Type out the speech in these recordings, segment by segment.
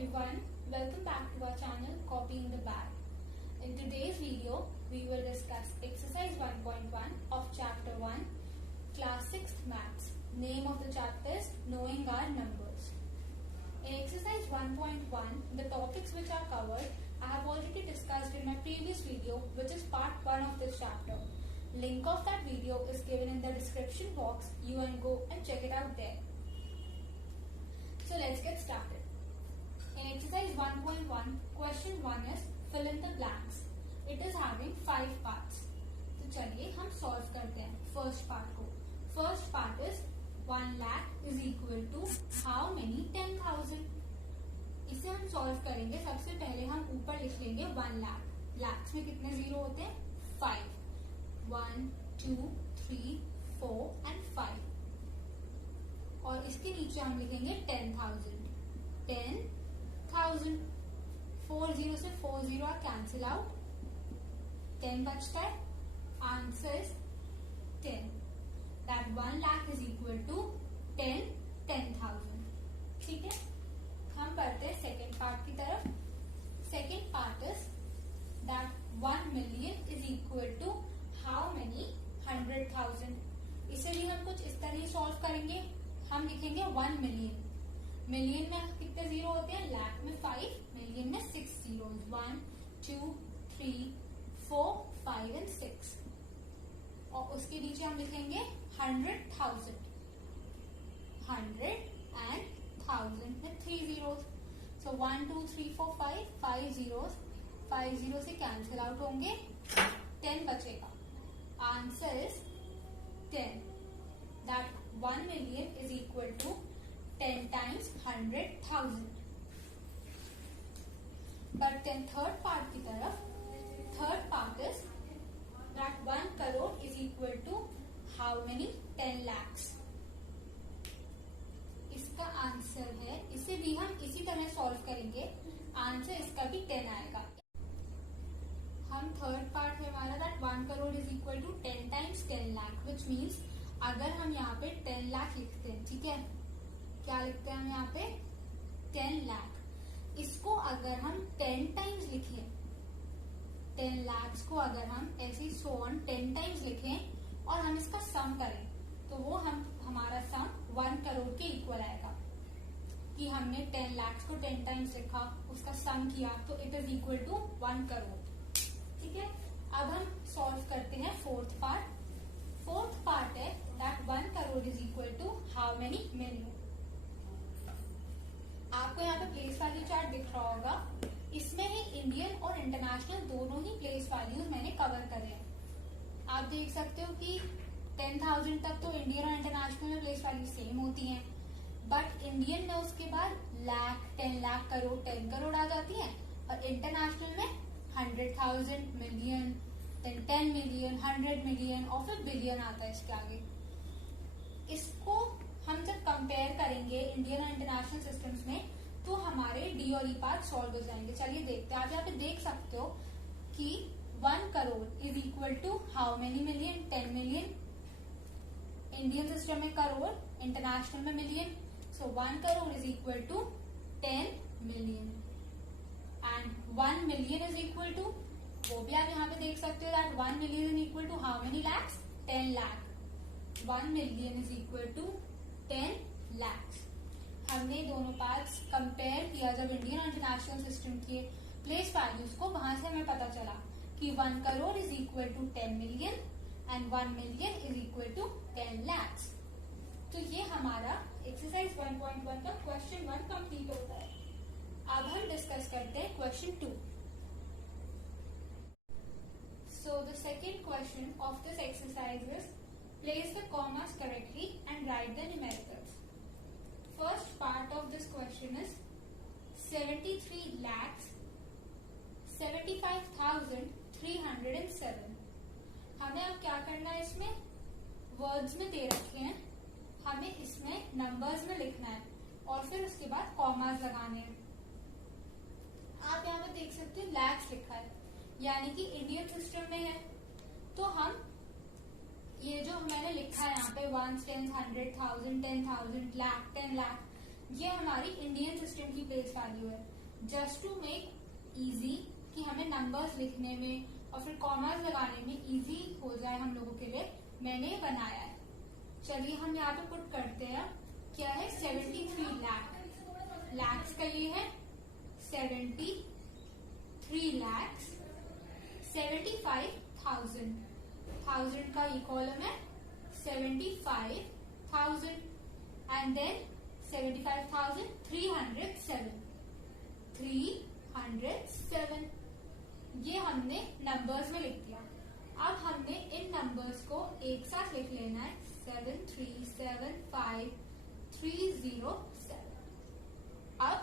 everyone, welcome back to our channel Copying the Bag. In today's video, we will discuss exercise 1.1 of chapter 1, class 6th maths. Name of the chapter is Knowing Our Numbers. In exercise 1.1, the topics which are covered I have already discussed in my previous video, which is part 1 of this chapter. Link of that video is given in the description box. You can go and check it out there. So let's get started. In exercise 1.1, question 1 is fill in the blanks. It is having 5 parts. तो चलिए हम solve करते हैं first part को. First part is 1 lakh is equal to how many 10,000. इसे हम solve करेंगे. सबसे पहले हम ऊपर लिख लेंगे 1 lakh. Lakhs में कितने जीरो होते हैं? 5. 1, 2, 3, 4 and 5. और इसके नीचे हम लिखेंगे 10,000. 10,000. 4 जीरो से 4 जीरो कैंसिल आउट. 10 बचता है. Answer is 10. That 1 lakh is equal to 10,000. ठीक है. हम बढ़ते हैं सेकेंड पार्ट की तरफ. Second part is that 1 million is equal to how many 100,000. इसे भी हम कुछ इस तरह सॉल्व करेंगे. हम लिखेंगे 1 million. मिलियन में कितने जीरो होते हैं? लाख में 5, मिलियन में 6 जीरो. 1, 2, 3, 4, 5 and 6. और उसके नीचे हम लिखेंगे 100,000. 100 and 1000 में 3 जीरोस. सो 1, 2, 3, 4, 5 जीरोस. 5 जीरो से कैंसिल आउट होंगे. 10 बचेगा. Answer is 10. That 1 million is equal to 10 times 100,000. But then third part की तरफ, third part is that 1 crore is equal to how many 10 lakhs. इसका आंसर है, इसे भी हम इसी तरह सॉल्व करेंगे. आंसर इसका भी 10 आएगा. हम थर्ड पार्ट है हमारा that 1 crore is equal to 10 times 10 lakh, which means अगर हम यहाँ पे 10 लाख लिखते हैं, ठीक है, क्या लिखते हैं हम यहाँ पे? 10 लाख. इसको अगर हम 10 टाइम्स लिखें, 10 lakhs को अगर हम ऐसे ही सो ऑन 10 टाइम्स लिखें और हम इसका सम करें, तो वो हमारा सम 1 करोड़ के इक्वल आएगा. कि हमने 10 lakhs को 10 टाइम्स लिखा, उसका सम किया, तो it is equal to 1 crore. ठीक है. अब हम सॉल्व करते हैं फोर्थ पार्ट. फोर्थ पार्ट है that 1 crore is equal to how many million. आपको यहाँ पे प्लेस वैल्यू चार्ट दिख रहा होगा. इसमें ही इंडियन और इंटरनेशनल दोनों ही प्लेस वैल्यूज मैंने कवर करे हैं. आप देख सकते हो कि 10,000 तक तो इंडियन और इंटरनेशनल में प्लेस वैल्यू सेम होती हैं, बट इंडियन में उसके बाद लाख, 10 लाख, करोड़, 10 करोड़ आ जाती हैं, और इंटरनेशनल में 100,000, मिलियन, 10 मिलियन, 100 मिलियन और फिर बिलियन आता है इसके आगे. इसको हम जब कंपेयर करेंगे इंडियन और इंटरनेशनल सिस्टम्स में, तो हमारे डी और ई पार्ट सॉल्व हो जाएंगे. चलिए देखते हैं. आप यहाँ पे देख सकते हो कि 1 crore is equal to how many million? 10 million. Indian system में करोड़, इंटरनेशनल में million. So 1 crore is equal to 10 million. And 1 million is equal to, वो भी आप यहाँ पे देख सकते हो that 1 million is equal to how many lakhs? 10 lakh. 1 million is equal to 10 lakhs. हमने दोनों पार्ट्स कंपेयर किया जब इंडियन और इंटरनेशनल सिस्टम के प्लेस वैल्यूज को, वहां से हमें पता चला कि 1 crore is equal to 10 million and 1 million is equal to 10 lakhs. तो ये हमारा एक्सरसाइज 1.1 का क्वेश्चन 1 कंप्लीट होता है. अब हम डिस्कस करते हैं question 2. So the second question of this exercise is place the commas correctly and write the numericals. First part of this question is 73 lakhs 75,307. हमें अब क्या करना है? इसमें वर्ड्स में दे रखे हैं, हमें इसमें नंबर्स में लिखना है और फिर उसके बाद कॉमास लगाने हैं. आप यहाँ पे देख सकते हैं लैक्स लिखा है, यानी कि इंडियन सिस्टम में है. तो हम ये जो मैंने लिखा है यहाँ पे 1, 10, 100,000, 10,000, लाख, 10 लाख, ये हमारी इंडियन सिस्टम की प्लेस वैल्यू है। जस्ट टू मेक इजी कि हमें नंबर्स लिखने में और फिर कॉमर्स लगाने में इजी हो जाए हम लोगों के लिए, मैंने बनाया है। चलिए हम यहाँ पे पुट करते हैं, क्या है 73 लाख, लैक्स का ये है 73 lakhs, 75,000, 1000 का ये कॉलम है 75,000 एंड देन 75,307, 307 ये हमने नंबर्स में लिख दिया। अब हमने इन नंबर्स को एक साथ लिख लेना है 7375307। अब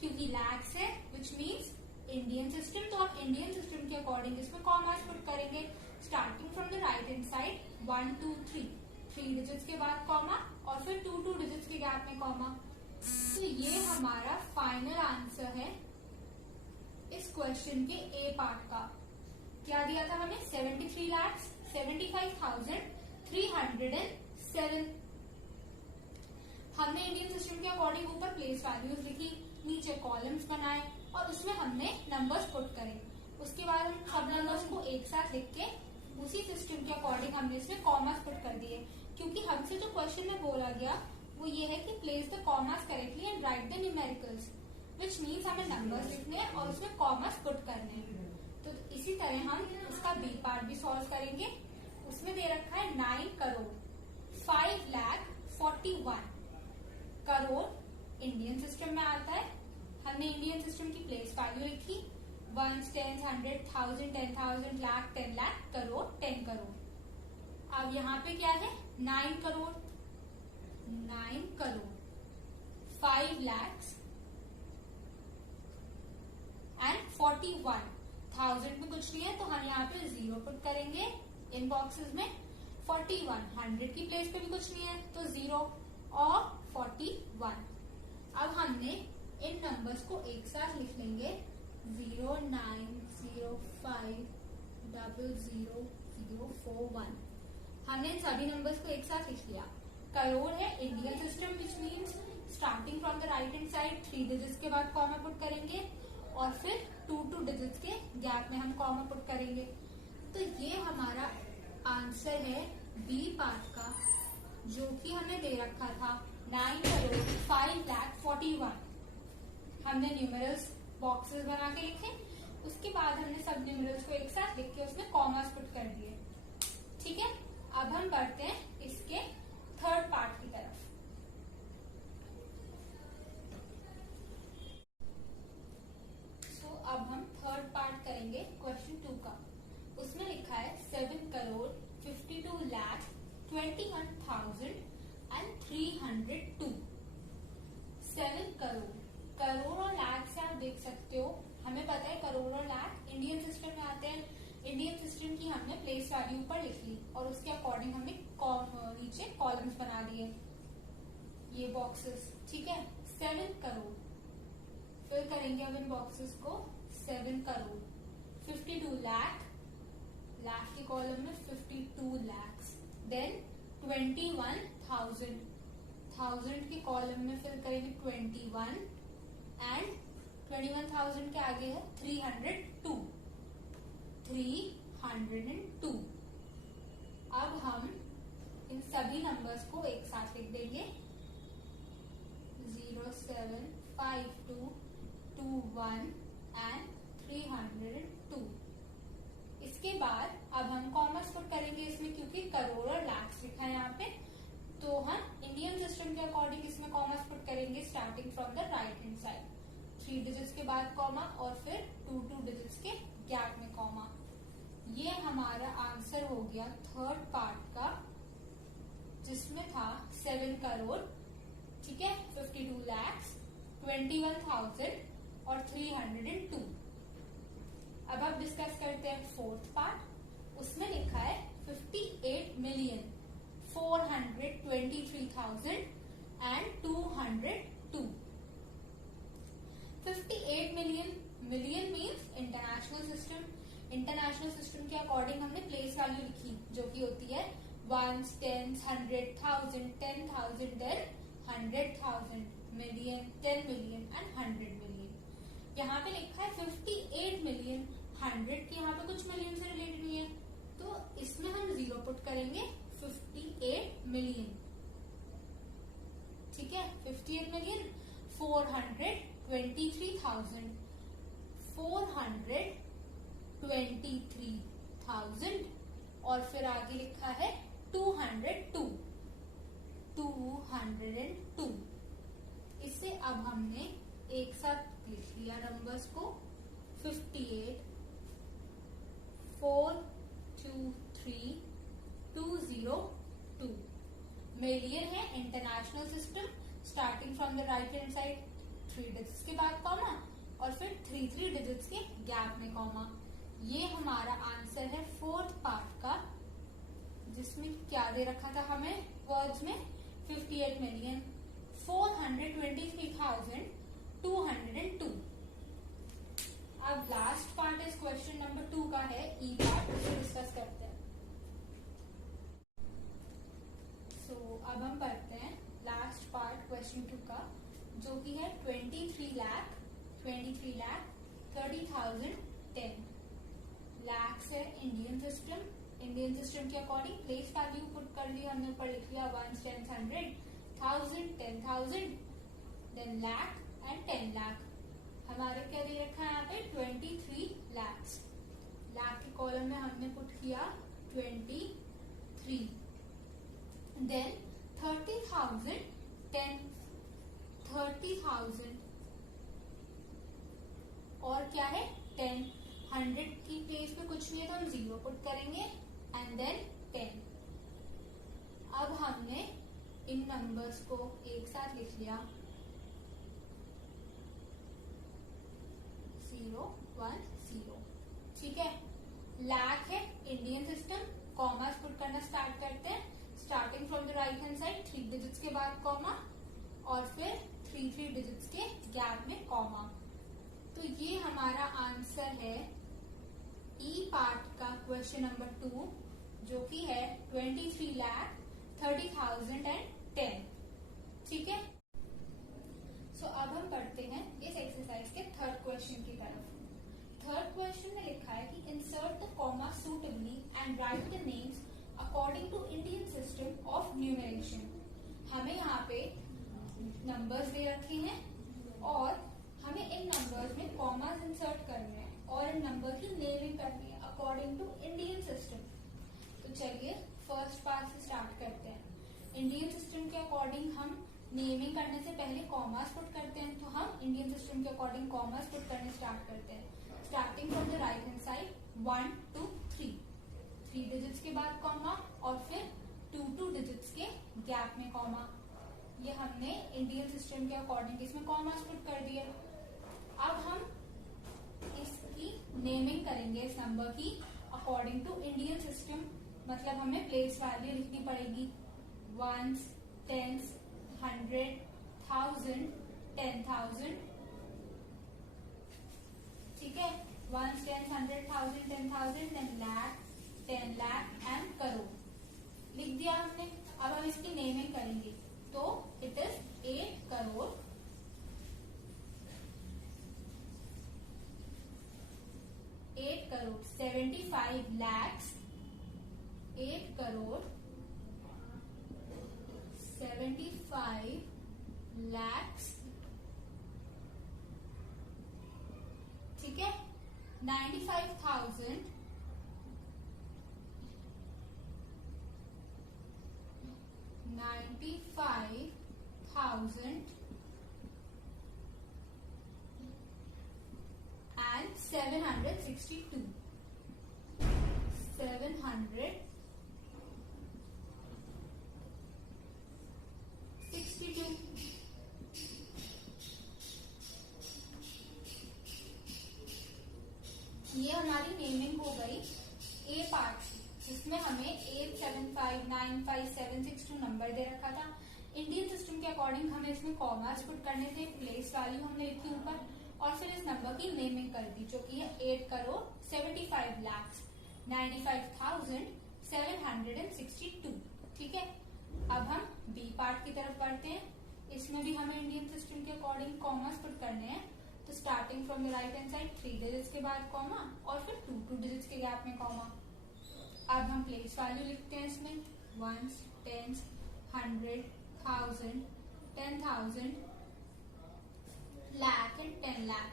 क्योंकि लैक्स है विच मीन्स इंडियन सिस्टम, तो हम इंडियन सिस्टम के अकॉर्डिंग इसमें कॉमास पुट करेंगे। Starting from the right hand side 1 2 3, 3 digits के बाद कॉमा और फिर 2 डिजिट्स के गैप में कॉमा। तो ये हमारा फाइनल आंसर है इस क्वेश्चन के ए पार्ट का। क्या दिया था हमें 73,75,307। हमने इंडियन सिस्टम के अकॉर्डिंग ऊपर प्लेस वैल्यूज लिखी, नीचे कॉलम्स बनाए और उसमें हमने नंबर्स पुट करे। उसके बाद हम सब नंबर्स को एक साथ लिख के उसी सिस्टम के अकॉर्डिंग हमने इसमें कॉमास पुट कर दिए। क्योंकि हमसे जो क्वेश्चन में बोला गया वो ये है कि place the commas correctly and write the numericals, which means हमें नंबर्स लिखने हैं और उसमें कॉमास पुट करने हैं। तो इसी तरह हम इसका बी पार्ट भी सॉल्व करेंगे। उसमें दे रखा है 9 करोड़ 5,41,000 करोड़ इंडियन सिस्टम में आता है। हमने इंडियन सिस्टम की प्लेस वैल्यू लिखी 1 10 100 1000 10,000 लाख 10 लाख करोड़ 10 करोड़। अब यहाँ पे क्या है 9 करोड़ 5 lakhs एंड 41,000 में कुछ नहीं है तो हम यहाँ पे 0 पुट करेंगे इन बॉक्सेस में। 41 100 की प्लेस पे भी कुछ नहीं है तो 0 और 41। अब हमने इन नंबर्स को एक साथ लिख लेंगे 0905004 हमने इन सभी नंबर्स को एक साथ लिख लिया। करोड़ है Indian system which means starting from the right hand side 3 digits के बाद कॉमा पुट करेंगे और फिर 2 डिजिट्स के गैप में हम कॉमा पुट करेंगे। तो ये हमारा आंसर है बी पार्ट का, जो कि हमें दे रखा था 9 करोड़ 5,41,000। हमने न्यूमेरल्स बॉक्सेस बना के लिखे, उसके बाद हमने सब न्यूमेरल्स को एक साथ लिख के उसमें कॉमास पुट कर दिए। ठीक है, अब हम बढ़ते हैं इसके थर्ड पार्ट की तरफ। अब हम थर्ड पार्ट करेंगे क्वेश्चन 2 का। उसमें लिखा है 7 करोड़ 52,21,302। 7 करोड़, करोड़ और लाख से आप देख सकते हो, हमें पता है करोड़ और लाख इंडियन सिस्टम में आते हैं। इंडियन सिस्टम की हमने प्लेस वैल्यू ऊपर लिख ली और उसके अकॉर्डिंग हमने नीचे कॉलम्स बना दिए, ये बॉक्सेस। ठीक है, 7 करोड़ फिल करेंगे अब इन बॉक्सेस को। 7 करोड़ 52 लाख, लाख के कॉलम में 52 lakhs, देन 21,000, 1000 के कॉलम में फिल करेंगे 21 एंड 21,000 के आगे है 302। अब हम इन सभी नंबर्स को एक साथ लिख देंगे 075221 एंड 302। इसके बाद अब हम कॉमर्स पुट करेंगे इसमें, क्योंकि करोड़ और लाख लिखा है यहाँ पे, तो हम इंडियन सिस्टम के अकॉर्डिंग इसमें कॉमर्स पुट करेंगे starting from the right hand side 3 digits के बाद कॉमा और फिर 2 डिजिट्स के गैप में कॉमा। ये हमारा आंसर हो गया थर्ड पार्ट का, जिसमें था 7 करोड़, ठीक है, 52 lakhs, 21,000 और 302। अब आप डिस्कस करते हैं फोर्थ पार्ट। उसमें लिखा है 58,423,202। 58 million, million means international system. International system के अकॉर्डिंग हमने प्लेस वैल्यू लिखी, जो कि होती है 1s, 10s, 100, 1000, 10,000, then 100,000 million, 10 million and 100 million. यहाँ पे लिखा है 58 मिलियन, 100 की यहाँ पे कुछ मिलियन से रिलेटेड नहीं है, तो इसमें हम 0 पुट करेंगे 58 मिलियन। ठीक है, 58 मिलियन 423,000, 423,000 और फिर आगे लिखा है 202, 202। इससे अब हमने एक साथ लिख लिया नंबर्स को, 58, 423,202। मिलियन है international system, starting from the right hand side 3 digits के बाद कॉमा और फिर 3 डिजिट्स के गैप में कॉमा। ये हमारा आंसर है 4th पार्ट का, जिसमें क्या दे रखा था हमें वर्ड्स में, 58 मिलियन 423,202। अब लास्ट पार्ट इस क्वेश्चन नंबर 2 का है, ई पार्ट, उसे डिस्कस करते हैं। सो अब हम पढ़ते हैं लास्ट पार्ट क्वेश्चन 2 का, जो कि है 23,30,10 लैक्स है इंडियन सिस्टम। इंडियन सिस्टम के अकॉर्डिंग प्लेस वैल्यू पुट कर ली हमने, ऊपर लिख लिया 1, 10, 100, 1000, 10,000, देन लाख एंड 10 लाख। हमारे क्या दे रखा है यहाँ पे 23 लैक्स। लाख के कॉलम में हमने पुट किया 23, देन 30,000, 30,000 और क्या है 10, 100 की प्लेस पे कुछ नहीं है तो हम 0 पुट करेंगे एंड देन 10। अब हमने इन नंबर्स को एक साथ लिख लिया, 0, 1, 0। ठीक है, लाख है इंडियन सिस्टम, कॉमास पुट करना स्टार्ट करते हैं, starting from the right hand side 3 digits के बाद कॉमा और फिर 3 डिजिट्स के गैप में कॉमा। तो ये हमारा आंसर है ई पार्ट का क्वेश्चन नंबर 2, जो कि है 23,30,010। ठीक है, सो अब हम पढ़ते हैं इस एक्सरसाइज के थर्ड क्वेश्चन की तरफ। थर्ड क्वेश्चन में लिखा है कि insert the comma suitably and write the names according to Indian system of numeration. हमें यहाँ पे नंबर्स दे रखे हैं और हमें इन नंबर्स में कॉमास इंसर्ट करने हैं और इन नंबर की नेमिंग करनी है अकॉर्डिंग टू इंडियन सिस्टम। तो चलिए फर्स्ट पार्ट से स्टार्ट करते हैं। इंडियन सिस्टम के अकॉर्डिंग हम नेमिंग करने से पहले कॉमास पुट करते हैं, तो हम इंडियन सिस्टम के अकॉर्डिंग कॉमास पुट करने स्टार्ट करते हैं, starting from the right hand side 1, 2, 3 digits के बाद कॉमा और फिर 2 डिजिट्स के गैप में कॉमा। ये हमने इंडियन सिस्टम के अकॉर्डिंग इसमें कॉमास पुट कर दिए। अब हम इसकी नेमिंग करेंगे इस नंबर की अकॉर्डिंग टू इंडियन सिस्टम, मतलब हमें प्लेस वैल्यू लिखनी पड़ेगी, 1s, 10s, 100, 1000, 10,000। ठीक है, 1s, 10s, 100, 1000, 10,000, then lakh, 10 lakh and crore लिख दिया हमने। अब हम इसकी नेमिंग करेंगे, तो it is 8 crore, 75 lakhs, 8 crore 75 lakhs। ठीक है, 95,000, 95,000 and 762, 762। ये हमारी नेमिंग हो गई ए पार्ट की, जिसमें हमें 87595,762 नंबर दे रखा था। इंडियन सिस्टम के अकॉर्डिंग हमें इसमें कॉमास पुट करने थे, प्लेस वैल्यू हमने लिखी ऊपर और फिर इस नंबर की नेमिंग कर दी, जो कि है 8 करोड़ 75 लाख 95,762। ठीक है, अब हम बी पार्ट की तरफ बढ़ते हैं। इसमें भी हमें इंडियन सिस्टम के अकॉर्डिंग कॉमास पुट करने हैं। तो starting from the right hand side 3 digits के बाद कॉमा और फिर 2 डिजिट्स के गैप में कॉमा। अब हम प्लेस वैल्यू लिखते हैं इसमें, once, tens, 100, 1000, 10,000, lakh and 10 lakh,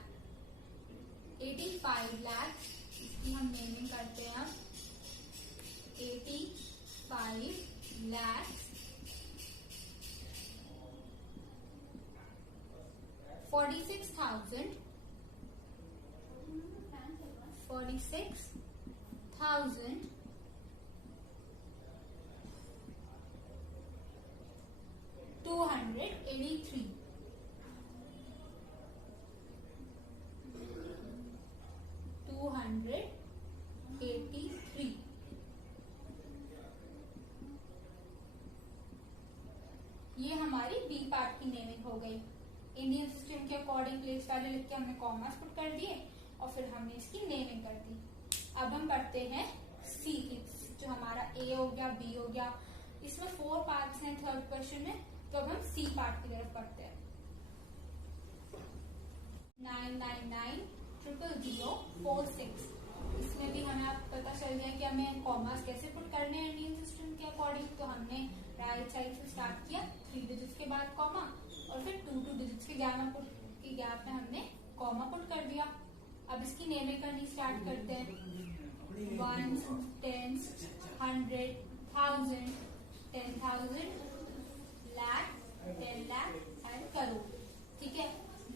85 lakh. इसकी हम नेमिंग करते हैं अब 85 लाख, 46,000, 46,000, 283, 283। ये हमारी बी पार्ट की नेमिंग हो गई। इंडियन सिस्टम के अकॉर्डिंग प्लेस वैल्यू लिख के हमने कॉमास पुट कर दिए और फिर हमने इसकी नेमिंग कर दी। अब हम पढ़ते हैं सी की, जो हमारा ए हो गया, बी हो गया, इसमें 4 पार्ट्स हैं थर्ड क्वेश्चन में। तो अब हम सी पार्ट की तरफ पढ़ते हैं। 9990046, इसमें भी हमें अब पता चल गया कि हमें कॉमास कैसे पुट करने हैं इंडियन सिस्टम के अकॉर्डिंग। तो हमने राइट साइड से स्टार्ट किया, 3 डिजिट्स के बाद कॉमा और फिर 2 डिजिट्स के गैप में हमने कॉमा पुट कर दिया। अब इसकी नेमिंग करनी स्टार्ट करते हैं, 1, 10, 100, 1000, 10,000, लाख, 10 लाख एंड करोड़। ठीक है,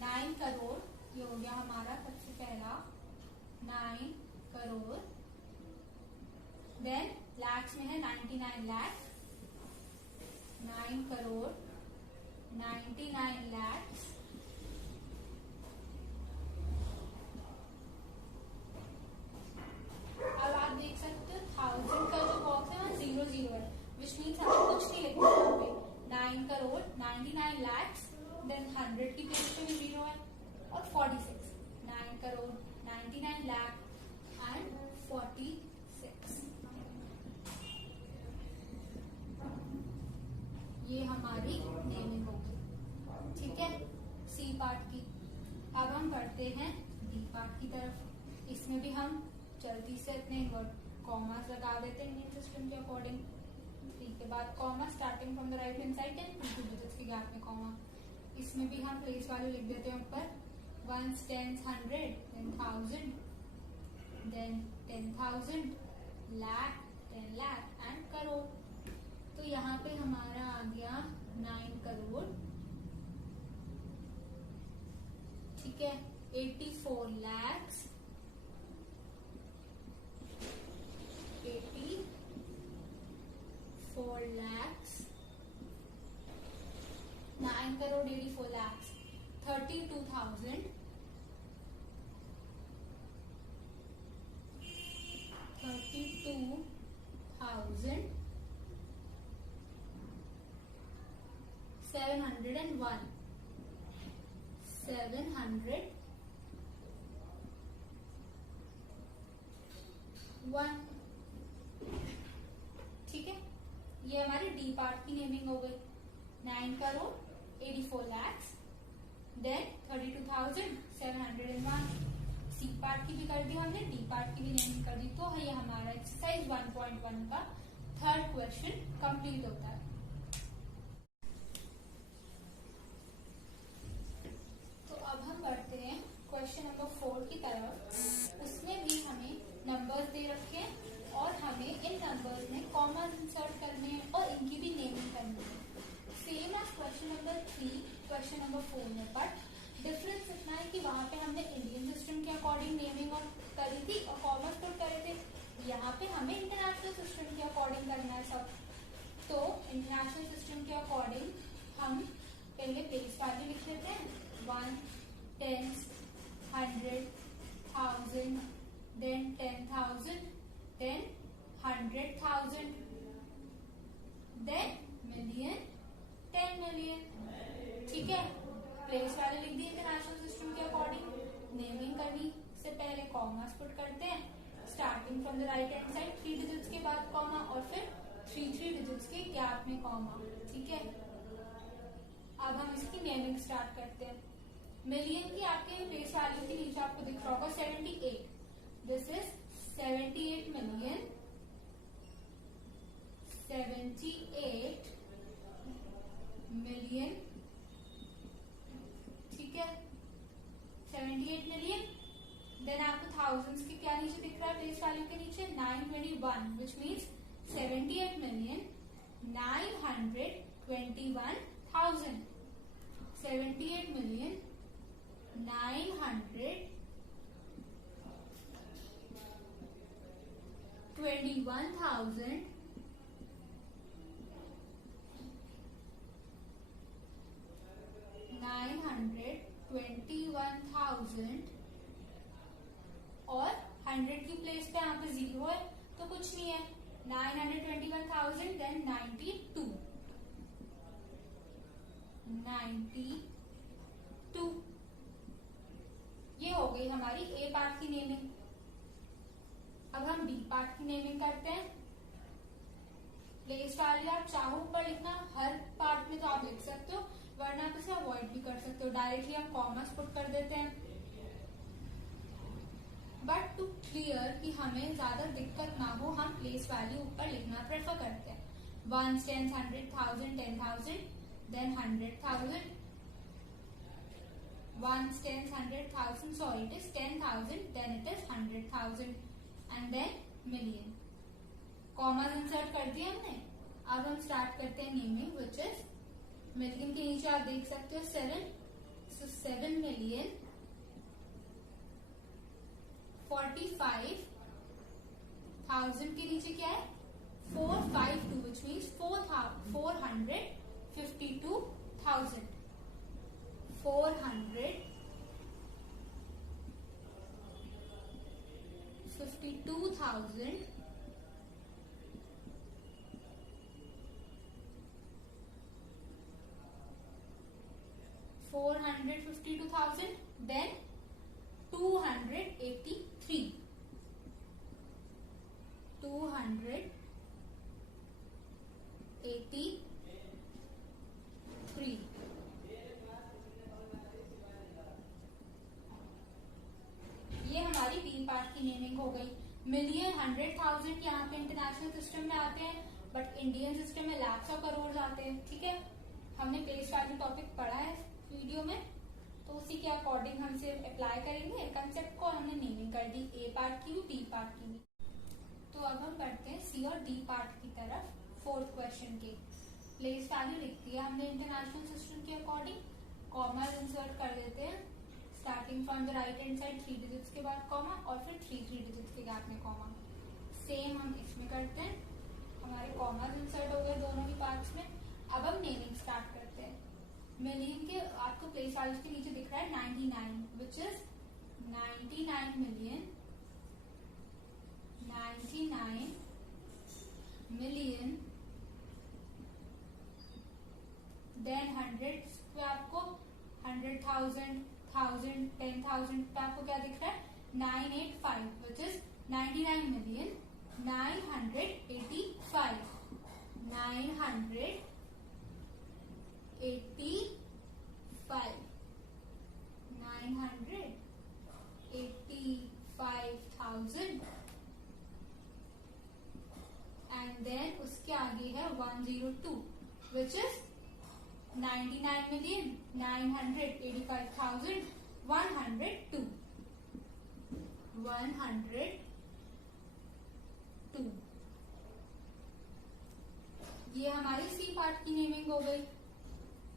9 करोड़ ये हो गया हमारा सबसे पहला, 9 करोड़। देन लैक्स में है 99 लाख, 9 करोड़ 99 lakhs, अब आप देख सकते हो 1000 का जो बॉक्स है वहाँ 00 है, विच मीन्स हमें कुछ नहीं लिखना है यहाँ पे। 9 करोड़ 99 lakhs, देन 100 की प्लेस पे भी 0 है और 46, 9 करोड़ 99 लाख एंड 46। ये हमारी नेमिंग होगी। ठीक है, सी पार्ट की। अब हम बढ़ते हैं डी पार्ट की तरफ। इसमें भी हम जल्दी से अपने कॉमास लगा देते हैं इंडियन सिस्टम के अकॉर्डिंग। 3 के बाद comma, starting from the right hand side and 2 digits के गैप में कॉमा। इसमें भी हम प्लेस वैल्यू लिख देते हैं ऊपर, 1, 10, 100, then 1000, then 10,000, lakh, 10 lakh and crore. तो यहाँ पे हमारा आ गया 9 करोड़। ठीक है, 84 lakhs, 84 lakhs, 9 करोड़ 84 lakhs, 32,000, 701, 701। ठीक है, ये हमारी डी पार्ट की नेमिंग हो गई। 9 crore 84 lakhs, then 32,701। C part की भी कर दी हमने, डी पार्ट की भी नेमिंग कर दी। तो ये हमारा एक्सरसाइज 1.1 का थर्ड क्वेश्चन कंप्लीट होता है। तो अब हम बढ़ते हैं क्वेश्चन नंबर 4 की तरफ। उसमें भी हमें नंबर्स दे रखे हैं और हमें इन नंबर्स में कॉमास इंसर्ट करने हैं और इनकी भी नेमिंग करनी है। Same as question number 3, question number 4 में, बट डिफरेंस इतना है कि वहाँ पे हमने इंडियन सिस्टम के अकॉर्डिंग नेमिंग करी थी और कॉमर्स पुट करे थे। यहाँ पे हमें इंटरनेशनल सिस्टम के अकॉर्डिंग करना है सब। तो इंटरनेशनल सिस्टम के अकॉर्डिंग हम पहले प्लेस वैल्यू लिख लेते हैं, 1, 10, 100, 1000, then 10,000, then 100,000, then million, 10 million। ठीक है, प्लेस वैल्यू लिख दी इंटरनेशनल सिस्टम के अकॉर्डिंग। नेमिंग करनी से पहले कॉमास पुट करते हैं, starting from the right hand side 3 digits के बाद कॉमा और फिर 3 डिजिट्स के गैप में कॉमा। ठीक है, अब हम इसकी नेमिंग स्टार्ट करते हैं। मिलियन की आपके प्लेस वैल्यू के नीचे आपको दिख रहा होगा 78। दिस इज 78 मिलियन, 78 मिलियन, ठीक है, 78 मिलियन। देन आपको थाउजेंड्स के क्या नीचे दिख रहा है प्लेस वैल्यू के नीचे 921, विच मीन्स 78 मिलियन 921,000, 78 मिलियन 921,000 921,000 और 100 की प्लेस पे यहाँ पे 0 है तो कुछ नहीं है, 921,000 देन 92, 92। ये हो गई हमारी ए पार्ट की नेमिंग। अब हम बी पार्ट की नेमिंग करते हैं। प्लेस वैल्यू आप चाहो ऊपर लिखना, हर पार्ट में तो आप लिख सकते हो, वरना आप इसे अवॉइड भी कर सकते हो, डायरेक्टली हम कॉमर्स पुट कर देते हैं। बट टू क्लियर कि हमें ज्यादा दिक्कत ना हो, हम प्लेस वैल्यू ऊपर लिखना प्रेफर करते हैं। 1, 10, 100,000, 10,000, then 100,000, 1, 10, 100,000, sorry it is 10,000, then it is 100,000 and then million। Comma insert कर दिया हमने। अब हम स्टार्ट करते हैं नेमिंग, विच इज मिलियन के नीचे आप देख सकते हो 7, so 7 मिलियन 45,000 के नीचे क्या है 452, विच मीन्स 452,000, 452,000 452,000, then 283, 283। ये हमारी बी पार्ट की नेमिंग हो गई। मिलियन 100,000 यहाँ पे इंटरनेशनल सिस्टम में आते हैं, बट इंडियन सिस्टम में लाख्स और करोड़ आते हैं, ठीक है। हमने प्लेस वैल्यू टॉपिक पढ़ा है वीडियो में, तो उसी के अकॉर्डिंग हम इसे अप्लाई करेंगे कंसेप्ट को। हमने नेमिंग कर दी ए पार्ट की भी बी पार्ट की भी। तो अब हम बढ़ते हैं सी और डी पार्ट की तरफ। 4th क्वेश्चन के प्लेस वैल्यू लिख दिया हमने इंटरनेशनल सिस्टम के अकॉर्डिंग, कॉमा इंसर्ट कर देते हैं starting from the right hand side 3 digits के बाद कॉमा और फिर 3 डिजिट्स के गैप में कॉमा। सेम हम इसमें करते हैं, हमारे कॉमा इंसर्ट हो गए दोनों ही पार्ट्स में। अब हम नेमिंग स्टार्ट करते हैं। मिलियन के आपको प्लेस वैल्यूज के नीचे दिख रहा है 99, which is 99 million 99 million, then 100 पे आपको 100,000, 1000, 10,000 पे आपको क्या दिख रहा है 985, which is 99 million 985, 985, 985,000 and then उसके आगे है 102, विच इज 99 मिलियन 985,102, 102। ये हमारी सी पार्ट की नेमिंग हो गई।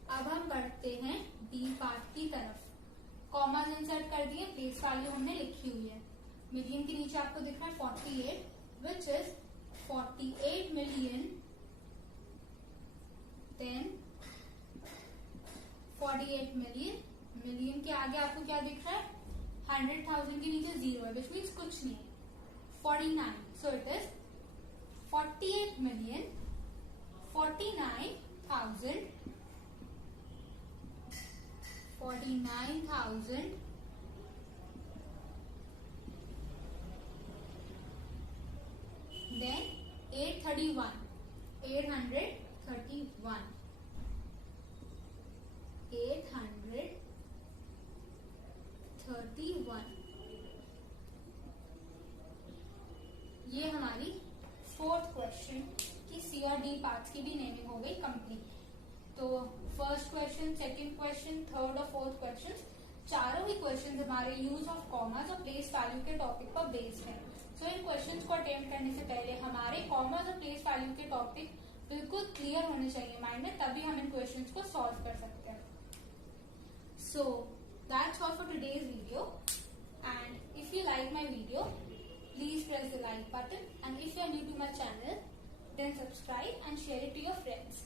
अब हम बढ़ते हैं डी पार्ट की तरफ। कॉमा इंसर्ट कर दिए, प्लेस वैल्यू हमने लिखी हुई है। मिलियन के नीचे आपको दिख रहा है 48, which is 48 million, then 48 million, million के आगे आपको क्या दिख रहा है 100,000 के नीचे 0 है, विच मीन्स कुछ नहीं है 49, so it is 48 million 49,000, 49,000, then 831, 831, 31। ये हमारी फोर्थ क्वेश्चन की सी और डी पार्ट्स की भी नेमिंग हो गई कंप्लीट। तो first question, second question, third और फोर्थ क्वेश्चन, चारों ही क्वेश्चन हमारे यूज ऑफ कॉमास और प्लेस वैल्यू के टॉपिक पर बेस्ड है। सो इन क्वेश्चंस को अटेम्प्ट करने से पहले हमारे कॉमास और प्लेस वैल्यू के टॉपिक बिल्कुल क्लियर होने चाहिए माइंड में, तभी हम इन क्वेश्चंस को सॉल्व कर सकते हैं। So that's all for today's video, and if you like my video please press the like button, and if you are new to my channel then subscribe and share it to your friends.